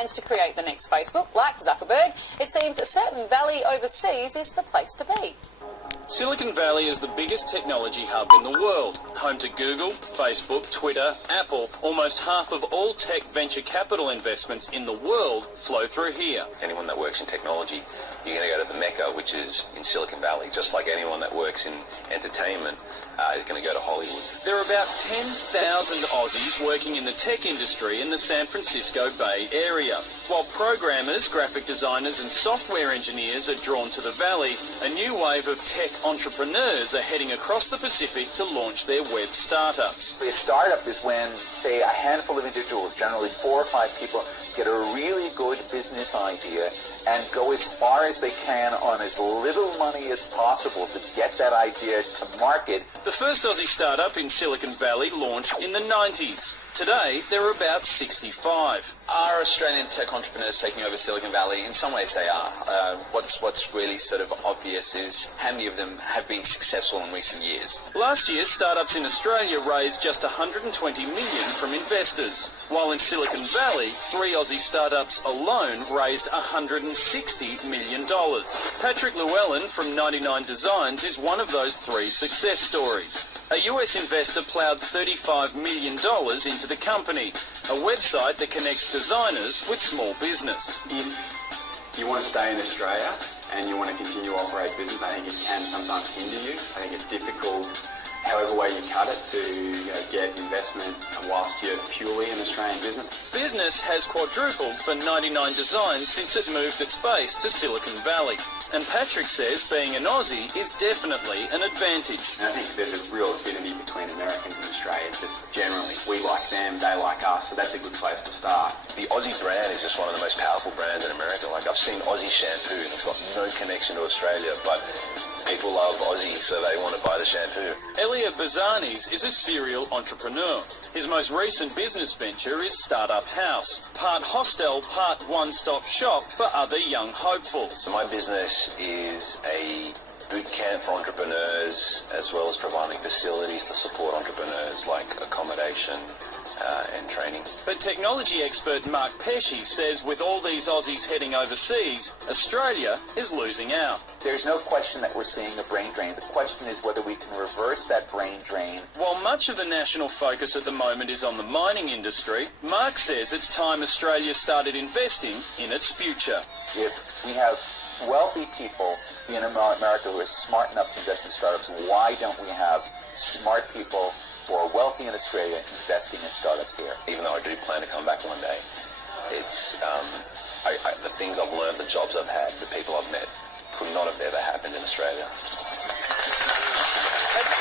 plans to create the next Facebook, like Zuckerberg, it seems Silicon Valley overseas is the place to be. Silicon Valley is the biggest technology hub in the world, home to Google, Facebook, Twitter, Apple. Almost half of all tech venture capital investments in the world flow through here. Anyone that works in technology, you're going to go to the Mecca, which is in Silicon Valley, just like anyone that works in entertainment is going to go to Hollywood. There are about 10,000 Aussies working in the tech industry in the San Francisco Bay Area. While programmers, graphic designers and software engineers are drawn to the valley, a new wave of tech entrepreneurs are heading across the Pacific to launch their web startups. A startup is when, say, a handful of individuals, generally 4 or 5 people, get a really good business idea and go as far as they can on as little money as possible to get that idea to market. The first Aussie startup in Silicon Valley launched in the 90s. Today, there are about 65. Are Australian tech entrepreneurs taking over Silicon Valley? In some ways they are. What's really sort of obvious is how many of them have been successful in recent years. Last year, startups in Australia raised just $120 million from investors, while in Silicon Valley, 3 Aussie startups alone raised $160 million. Patrick Llewellyn from 99 Designs is one of those 3 success stories. A US investor ploughed $35 million into the company, a website that connects designers with small business. If you want to stay in Australia and you want to continue to operate business, I think it can sometimes hinder you. I think it's difficult, however way you cut it, to get investment whilst you're purely an Australian business. Business has quadrupled for 99 Designs since it moved its base to Silicon Valley. And Patrick says being an Aussie is definitely an advantage. And I think there's a real affinity between Americans and Australians. Just generally, we like them, they like us, so that's a good place to start. The Aussie brand is just one of the most powerful brands in America. Like, I've seen Aussie shampoo and it's got no connection to Australia, but people love Aussie, so they want to buy the shampoo. Elia Bazanis is a serial entrepreneur. His most recent business venture is Startup House, part hostel, part one-stop shop for other young hopefuls. So my business is a boot camp for entrepreneurs, as well as providing facilities to support entrepreneurs like accommodation and training. But technology expert Mark Pesce says with all these Aussies heading overseas, Australia is losing out. There's no question that we're seeing a brain drain. The question is whether we can reverse that brain drain. While much of the national focus at the moment is on the mining industry, Mark says it's time Australia started investing in its future. If we have wealthy people in America who are smart enough to invest in startups, why don't we have smart people who are wealthy in Australia investing in startups here? Even though I do plan to come back one day, it's the things I've learned, the jobs I've had, the people